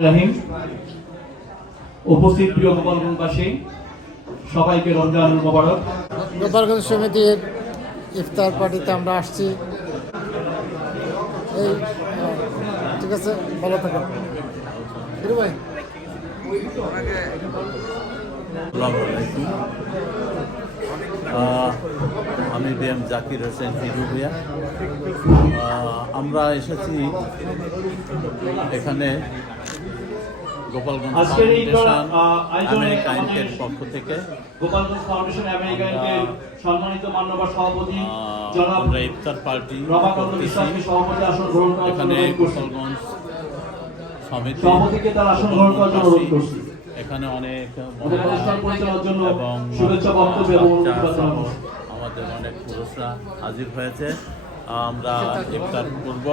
রাহিম উপস্থিত প্রিয় গোপালগঞ্জবাসী সবাইকে রমজান মোবারক। গোপালগঞ্জ সমিতির ইফতার পার্টিতে আমরা আসছি। এই ঠিক আছে ভালো থাকেন। ভাই। আমি বিএম জাকির হোসেন হিরু ভুইয়া। আহ, আমরা এসেছি এখানে গোপালগঞ্জ ফাউন্ডেশন আমেরিকা ইনকের পক্ষ থেকে। গোপালগঞ্জ ফাউন্ডেশন আমেরিকানদের সম্মানিত মান্যবর সভাপতি জনাব ইফতার পার্টি সভাপতি আসন গ্রহণ করার এখানে গোপালগঞ্জ সমিতি সভাপতিকে তার আসন গ্রহণ করার জন্য অনুরোধ করছি। এখানে অনেক এবং শুভেচ্ছা বক্তব্য। আমাদের অনেক পুরুষরা হাজির হয়েছে। আমরা ইফতার করব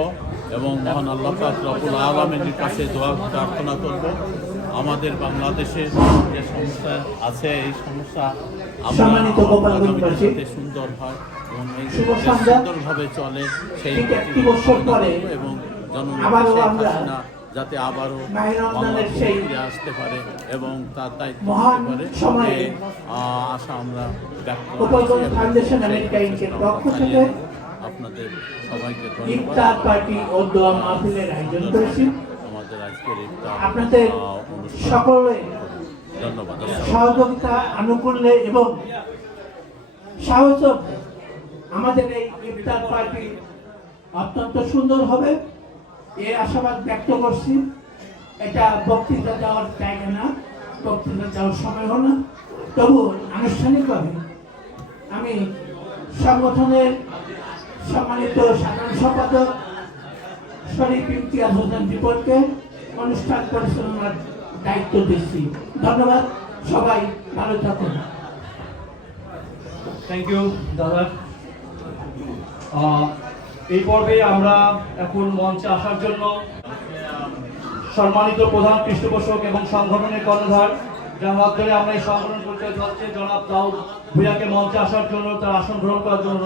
এবং মহান আল্লাহ পাক রব্বুল আলমিনের কাছে দোয়া প্রার্থনা করব। আমাদের বাংলাদেশে যে সমস্যা আছে এই সমস্যা আমরা সম্মানিত গোপালগঞ্জবাসী, সুন্দর হয় এবং সুন্দরভাবে চলে সেই একটি বছর পরে এবং আবারও জনগণ আমরা যাতে আবারও ফিরে আসতে পারে এবং তার দায়িত্ব মহান সময়ে আশা আমরা গোপালগঞ্জ ফাউন্ডেশন আমেরিকা পক্ষ থেকে আপনাদের সবাইকে ধন্যবাদ। পার্টি ও দোয়া মাহফিলের আয়োজন করেছি। আমাদের আজকের আপনাদের সকলে ধন্যবাদ সহযোগিতা আনুকূল্যে এবং সাহসক আমাদের এই ইফতার পার্টি অত্যন্ত সুন্দর হবে। এই আশাবাদ ব্যক্ত করছি। এটা বক্তৃতা দেওয়ার জায়গা না বক্তৃতা দেওয়ার সময় না। তবু আনুষ্ঠানিকভাবে আমি সংগঠনের সম্মানিত সাধারণ সম্পাদক শরীফ ইমতিয়াজ হোসেন রিপোর্টকে অনুষ্ঠান পরিচালনার দায়িত্ব দিচ্ছি। ধন্যবাদ, সবাই ভালো থাকুন। থ্যাংক ইউ দাদা। এই পর্বে আমরা এখন মঞ্চে আসার জন্য সম্মানিত প্রধান পৃষ্ঠপোষক এবং সংগঠনের কর্ণধার মাধ্যমে আমরা আসার জন্য, তার আসন জন্য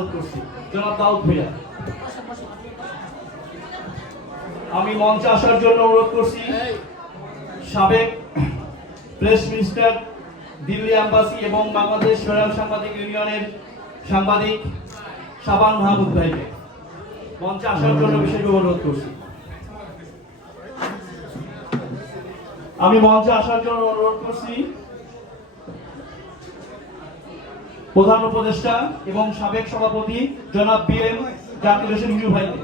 আমি মঞ্চে আসার জন্য অনুরোধ করছি। সাবেক প্রেস মিনিস্টার, দিল্লি অ্যাম্বাসি এবং বাংলাদেশ সরকার সাংবাদিক ইউনিয়নের সাংবাদিক সাবান মাহমুদ ভাইকে মঞ্চে আসার জন্য বিশেষভাবে অনুরোধ করছি। আমি মঞ্চে আসার জন্য অনুরোধ করছি। প্রধান উপদেষ্টা এবং সাবেক সভাপতি জনাব বি এম জাকির হোসেন হিরু ভাইকে।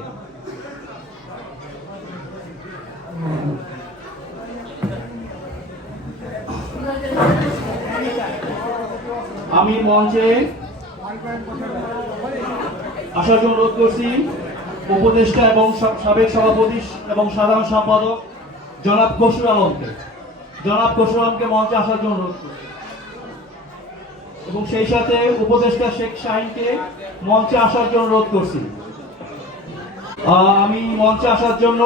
আমি মঞ্চে আসার জন্য অনুরোধ করছি। উপদেষ্টা এবং সাবেক সভাপতি এবং সাধারণ সম্পাদক জনাব খসরু আলমকে। জনাব খসরু আলমকে মঞ্চে আসার জন্য অনুরোধ করছি। এবং সেই সাথে উপদেষ্টা শেখ শাহিনকে মঞ্চে আসার জন্য অনুরোধ করছি। আমি মঞ্চে আসার জন্য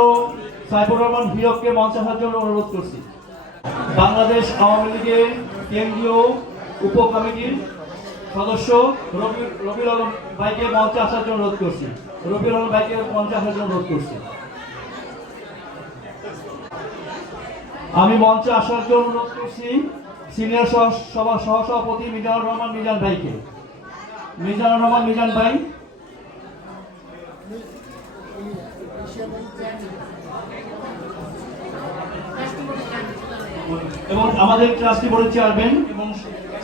সাইফুর রহমান হিরককে মঞ্চে আসার জন্য অনুরোধ করছি। বাংলাদেশ আওয়ামী লীগের কেন্দ্রীয় উপ কমিটির সদস্য রবি, রবিউল আলম ভাইকে মঞ্চে আসার জন্য অনুরোধ করছি। রবিউল আলম ভাইকে মঞ্চে আসার জন্য অনুরোধ করছি। আমি মঞ্চে আসার জন্য অনুরোধ করছি সিনিয়র সভা সহসভাপতি মিজানুর রহমান, মিজান ভাইকে। মিজানুর রহমান, মিজান ভাই। এবং আমাদের ট্রাস্টি বোর্ডের চেয়ারম্যান এবং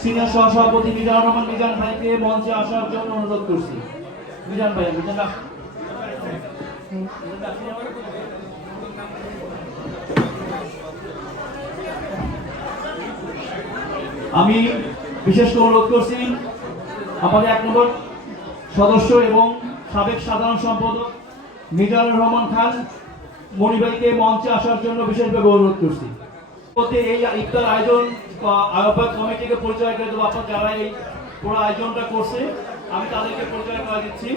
সিনিয়র সহসভাপতি মিজানুর রহমান, মিজান ভাইকে মঞ্চে আসার জন্য অনুরোধ করছি। মিজান ভাই, মিজান আমি বিশেষ করে অনুরোধ করছি আমাদের এক নম্বর সদস্য এবং সাবেক সাধারণ সম্পাদক মিজানুর রহমান খান মণিভাইকে মঞ্চে আসার জন্য বিশেষভাবে অনুরোধ করছি এই ইফতার আয়োজন আহ্বায়ক কমিটিকে পরিচয় করে দেবো আপনার যারা এই পুরো আয়োজনটা করছে আমি তাদেরকে পরিচয় করে দিচ্ছি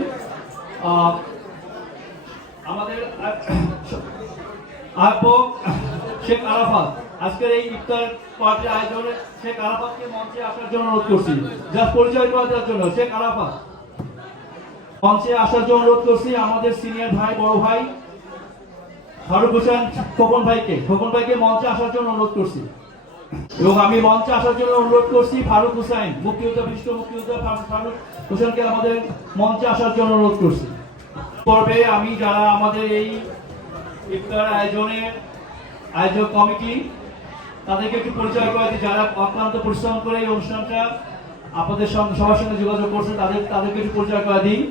আমাদের আহ্বায়ক শেখ আরাফাত আজকের এই ইফতার পার্টি আয়োজনে শেখ আরাফাতকে মঞ্চে আসার জন্য অনুরোধ করছি। যা পরিচয় দেওয়ার জন্য, শেখ আরাফাত। মঞ্চে আসার জন্য অনুরোধ করছি আমাদের সিনিয়র ভাই, বড় ভাই, ফারুক হোসেন, খোকন ভাইকে। খোকন ভাইকে মঞ্চে আসার জন্য অনুরোধ করছি। এবং আমি মঞ্চে আসার জন্য অনুরোধ করছি ফারুক হুসাইন মুক্তিযোদ্ধা বিশ্ব মুক্তিযোদ্ধা ফারুক হোসেনকে আমাদের মঞ্চে আসার জন্য অনুরোধ করছি। পর্বে আমি, যারা আমাদের এই ইফতার আয়োজনের আয়োজক কমিটি তাদেরকে একটু পরিচয় করে যারা অক্লান্ত পরিশ্রম করে এই অনুষ্ঠানটা আপনাদের সঙ্গে সবার সঙ্গে যোগাযোগ করছে, তাদের তাদেরকে একটু পরিচয় করে দিই।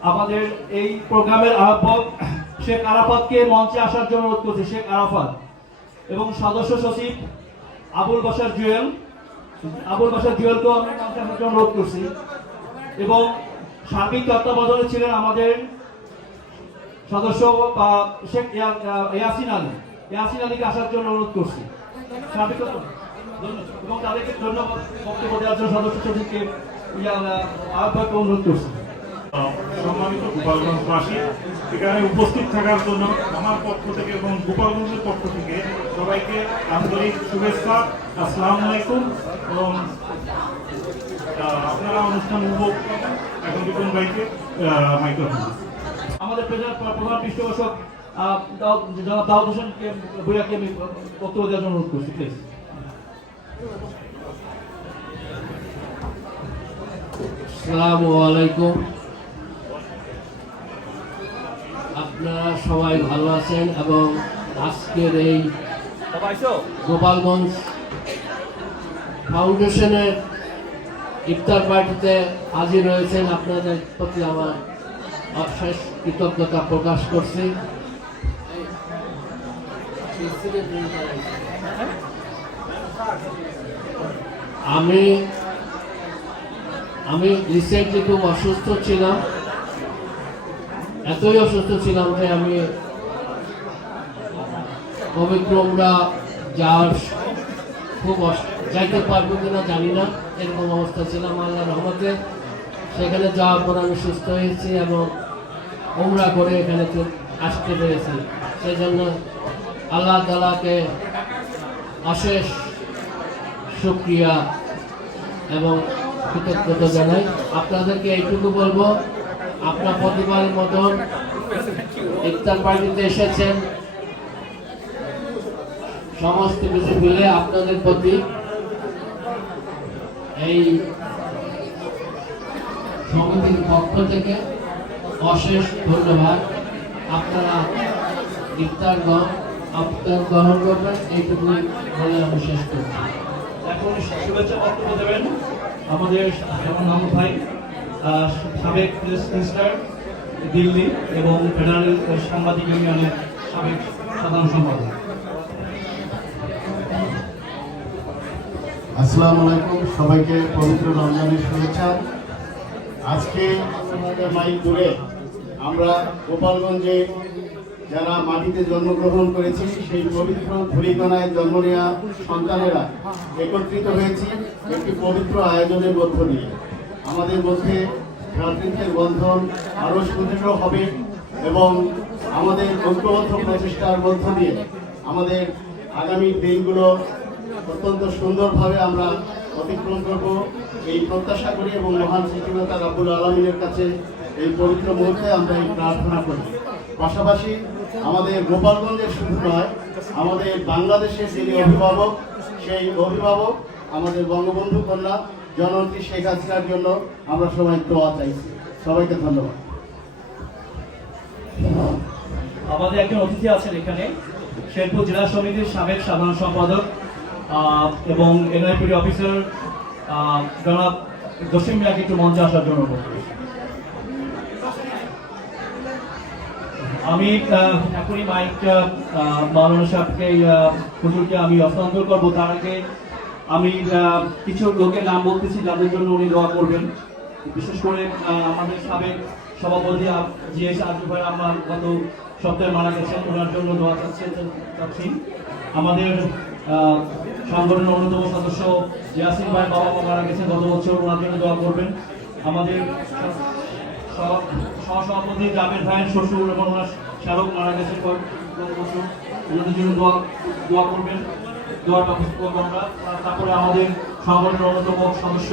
আমাদের এই প্রোগ্রামের আহ্বায়ক শেখ আরাফাতকে মঞ্চে আসার জন্য অনুরোধ করছে, শেখ আরাফাত। এবং সদস্য সচিব আবুল বাসার জুয়েল। আবুল বাসার জুয়েলকেও আমি মঞ্চে আসার জন্য অনুরোধ করছি। এবং সার্বিক তত্ত্বাবধানে ছিলেন আমাদের সদস্য বা শেখ ইয়া- ইয়া- ইয়াসিন আলী। ইয়াসিন আলীকে আসার জন্য অনুরোধ করছি। এবং তাদেরকে ধন্যবাদ সম্মানিত গোপালগঞ্জবাসী, এখানে উপস্থিত থাকার জন্য আমার পক্ষ থেকে এবং গোপালগঞ্জের পক্ষ থেকে সবাইকে আন্তরিক শুভেচ্ছা, আসসালামু আলাইকুম এবং আপনারা অনুষ্ঠান উপভোগ এখন বিপুল ভাইকে মাইক্রোফোন। আমাদের প্রধান পৃষ্ঠপোষক আসসালামু আলাইকুম। আপনারা সবাই ভালো আছেন এবং আজকের এই গোপালগঞ্জ ফাউন্ডেশনের ইফতার পার্টিতে হাজির হয়েছেন। আপনাদের প্রতি আমার অশেষ কৃতজ্ঞতা প্রকাশ করছি। আমি আমি রিসেন্টলি খুব অসুস্থ ছিলাম। এতই অসুস্থ ছিলাম যে আমি পবিত্র উমরা যাওয়ার খুব যাইতে পারব কিনা জানি না, এরকম অবস্থা ছিলাম আল্লাহ রহমতে। সেখানে যাওয়ার পর আমি সুস্থ হয়েছি এবং ওমরা করে এখানে আসতে পেরেছি। সেই জন্য আল্লাহ তালাকে অশেষ শুক্রিয়া এবং কৃতজ্ঞতা জানাই। আপনাদেরকে এইটুকু বলব, আপনার প্রতিবারের মতন ইফতার পার্টিতে এসেছেন। সমস্ত কিছু মিলে আপনাদের প্রতি এই সমিতির পক্ষ থেকে অশেষ ধন্যবাদ। আপনারা ইফতার ইফতার গ্রহণ করবেন এইটুকুই বলে আমি শেষ করছি। এখন শুভেচ্ছা বক্তব্য দেবেন আমাদের যেমন নাম ভাই সাবেক প্রেস মিনিস্টার দিল্লি এবং ফেডারেল সাংবাদিক ইউনিয়নের সাবেক সাধারণ সম্পাদক। আসসালামু আলাইকুম সবাইকে পবিত্র রমজানের শুভেচ্ছা। আজকে আমাদের মাইল দূরে আমরা গোপালগঞ্জে যারা মাটিতে জন্মগ্রহণ করেছি, সেই পবিত্র ধুলিকণায় জন্ম নেওয়া সন্তানেরা একত্রিত হয়েছি একটি পবিত্র আয়োজনের মধ্য দিয়ে। আমাদের মধ্যে ভ্রাতৃত্বের বন্ধন আরও সুদৃঢ় হবে এবং আমাদের ঐক্যবদ্ধ প্রচেষ্টার মধ্য দিয়ে আমাদের আগামী দিনগুলো অত্যন্ত সুন্দরভাবে আমরা অতিক্রম করব। এই প্রত্যাশা করি এবং মহান সৃষ্টিকর্তা রাব্বুল আলমিনের কাছে এই পবিত্র মুহূর্তে আমরা এই প্রার্থনা করি। পাশাপাশি আমাদের গোপালগঞ্জের শুধু নয়, আমাদের বাংলাদেশের যিনি অভিভাবক, সেই অভিভাবক আমাদের বঙ্গবন্ধু কন্যা জননেত্রী শেখ হাসিনার জন্য আমরা সবাই দোয়া চাইছি। সবাইকে ধন্যবাদ। আমাদের একজন অতিথি আছেন এখানে, শেরপুর জেলা সমিতির সাবেক সাধারণ সম্পাদক এবং এনআইপিডি অফিসার জনাব জসিম মিয়াকে একটু মঞ্চে আসার জন্য অনুরোধ করছি। আমি এখনই মাইকটা মাওলানা সাহেবকে হুজুরকে আমি হস্তান্তর করব। তার আগে আমি কিছু লোকের নাম বলতেছি, যাদের জন্য উনি দোয়া করবেন। বিশেষ করে আমাদের সাবেক সভাপতি জিএস আজু ভাই আমার গত সপ্তাহে মারা গেছেন। ওনার জন্য দোয়া চাচ্ছি চাচ্ছি। আমাদের সংগঠনের অন্যতম সদস্য ইয়াসিন ভাই বাবা মারা গেছেন। গত বছর ওনার জন্য দোয়া করবেন। আমাদের সহসভাপতি জাবের ভাইয়ের শ্বশুর এবং ওনার শ্যালক মারা গেছে। ওনাদের জন্য দোয়া দোয়া করবেন। দোয়ার ব্যবস্থা করব আমরা। তারপরে আমাদের সংগঠনের অন্যতম সদস্য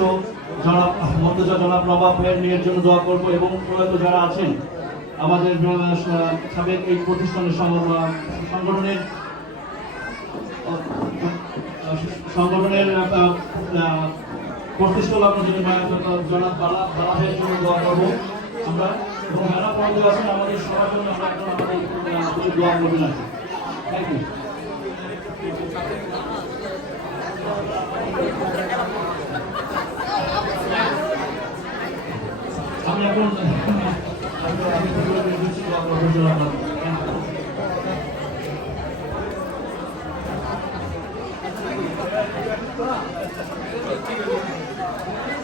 জনাব মন্তজা জনাব নবাব ভাইয়ের মেয়ের জন্য দোয়া করব এবং প্রয়াত যারা আছেন, আমাদের সাবেক এই প্রতিষ্ঠানের সংগঠনের সংগঠনের প্রতিষ্ঠা লাভের জন্য জনাব বালা বালা ভাইয়ের জন্য দোয়া করব আমরা। এবং যারা বন্ধু আছেন, আমাদের সবার জন্য আমাদের দোয়া করবেন আছে থ্যাংক ইউ আমি এখন Thank you.